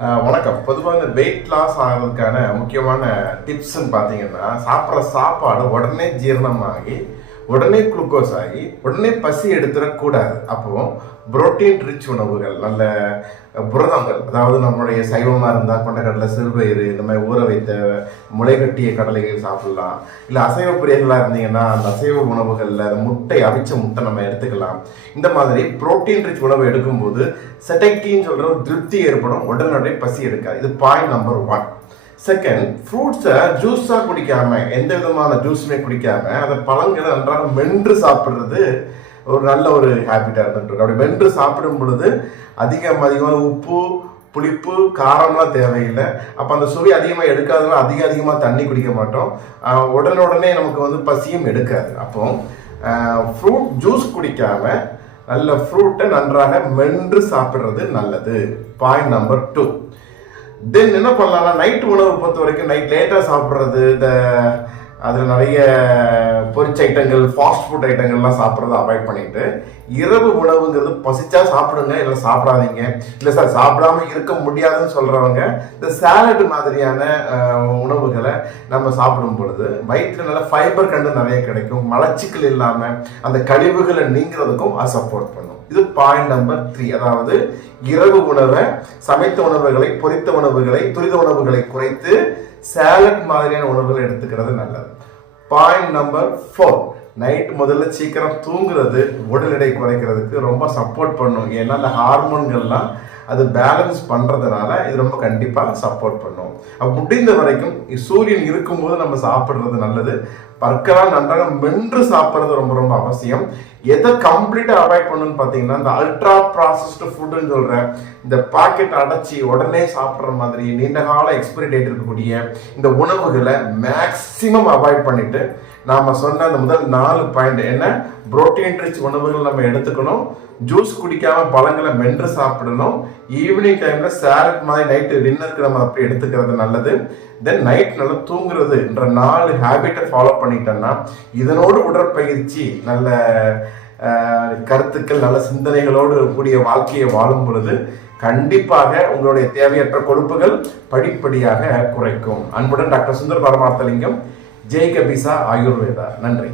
வணக்கம். பொதுவாக இந்த வெயிட் லாஸ் ஆகிறதுக்கான முக்கியமான டிப்ஸ்ன்னு பார்த்தீங்கன்னா, சாப்பிட்ற சாப்பாடு உடனே ஜீரணமாகி உடனே குளுக்கோஸ் ஆகி உடனே பசி எடுத்துடக்கூடாது. அப்போ புரோட்டீன் ரிச் உணவுகள், நல்ல புரதங்கள், அதாவது நம்மளுடைய சைவமாக இருந்தால் கொண்டக்கடலை, சிறுபயிறு, இந்த மாதிரி ஊற வைத்த முளைகட்டிய கடலைகள் சாப்பிடலாம். இல்லை அசைவ பிரியர்களாக இருந்தீங்கன்னா அந்த அசைவ உணவுகளில் அந்த முட்டை, அவிச்ச முட்டை நம்ம எடுத்துக்கலாம். இந்த மாதிரி புரோட்டீன் ரிச் உணவு எடுக்கும்போது செட்டைட்டின்னு சொல்கிற ஒரு திருப்தி ஏற்படும், உடனடியே பசி எடுக்காது. இது பாயிண்ட் நம்பர் 1. செகண்ட், ஃப்ரூட்ஸை ஜூஸாக குடிக்காம, எந்த விதமான ஜூஸுமே குடிக்காம அதை பழங்களை நன்றாக மென்று சாப்பிட்றது ஒரு நல்ல ஒரு ஹேபிட்டாக இருந்துட்டு. அப்படி மென்று சாப்பிடும் பொழுது அதிகமாக உப்பு, புளிப்பு, காரம்லாம் தேவையில்லை. அப்போ அந்த சுவை அதிகமாக எடுக்காதனால அதிகமாக தண்ணி குடிக்க மாட்டோம். உடனே நமக்கு பசியும் எடுக்காது. அப்போ ஃப்ரூட் ஜூஸ் குடிக்காம நல்ல ஃப்ரூட்டை நன்றாக மென்று சாப்பிட்றது நல்லது. Point number 2. தென் என்ன பண்ணலாம்னா, நைட்டு உணவு பொறுத்த வரைக்கும் நைட் லேட்டாக சாப்பிட்றது, அதில் நிறைய பொரிச்ச ஐட்டங்கள், ஃபாஸ்ட் ஃபுட் ஐட்டங்கள்லாம் சாப்பிட்றத அவாய்ட் பண்ணிட்டு, இரவு உணவுங்கிறது பசிச்சா சாப்பிடுங்க, இல்லை சாப்பிடாதீங்க. இல்லை சார் சாப்பிடாம இருக்க முடியாதுன்னு சொல்கிறவங்க இந்த சாலட் மாதிரியான உணவுகளை நம்ம சாப்பிடும் பொழுது வயிற்றுல நல்ல ஃபைபர் கண்டு நிறைய கிடைக்கும். மலச்சிக்கல் இல்லாமல் அந்த கழிவுகளை நீங்கிறதுக்கும் அது சப்போர்ட் பண்ணும். இது பாயிண்ட் நம்பர் 3. அதாவது இரவு உணவை, சமைத்த உணவுகளை, பொரித்த உணவுகளை, துரித உணவுகளை குறைத்து சாலட் மாதிரியான உணவுகளை எடுத்துக்கிறது நல்லது. Point number 4. நைட் முதல்ல சீக்கிரம் தூங்குறது உடல் எடை குறைக்கிறதுக்கு ரொம்ப சப்போர்ட் பண்ணும். ஏன்னா அந்த ஹார்மோன்கள்லாம் அது பேலன்ஸ் பண்ணுறதுனால இது ரொம்ப கண்டிப்பாக சப்போர்ட் பண்ணும். முடிந்த வரைக்கும் சூரியன் இருக்கும்போது நம்ம சாப்பிட்றது நல்லது. பற்களால் நன்றாக மென்று சாப்பிட்றது ரொம்ப ரொம்ப அவசியம். எதை கம்ப்ளீட்டாக அவாய்ட் பண்ணணும்னு பார்த்தீங்கன்னா, இந்த அல்ட்ரா ப்ராசஸ்டு ஃபுட்டுன்னு சொல்கிறேன், இந்த பாக்கெட் அடைச்சி உடனே சாப்பிட்ற மாதிரி நீண்ட கால எக்ஸ்பைரி டேட் இருக்கக்கூடிய இந்த உணவுகளை மேக்சிமம் அவாய்ட் பண்ணிட்டு நாம் சொன்ன அந்த முதல் 4 பாயிண்ட் என்ன, புரோட்டீன் ரிச் உணவுகள் நம்ம எடுத்துக்கணும், ஜூஸ் குடிக்காம பழங்களை மென்று சாப்பிடணும், ஈவினிங் டைம்ல சாலட் மாதிரி நைட்டு டின்னருக்கு நம்ம அப்படி எடுத்துக்கிறது நல்லது. தென் நைட் நல்லா தூங்குறது என்ற 4 ஹேபிட்டை ஃபாலோ பண்ணிட்டோம்னா, இதனோடு உடற்பயிற்சி, நல்ல கருத்துக்கள், நல்ல சிந்தனைகளோடு கூடிய வாழ்க்கையை வாழும் பொழுது கண்டிப்பாக உங்களுடைய தேவையற்ற கொழுப்புகள் படிப்படியாக குறைக்கும். அன்புடன் டாக்டர் சுந்தர் பரமார்த்தலிங்கம், ஜெய் கபிசா ஆயுர்வேதா. நன்றி.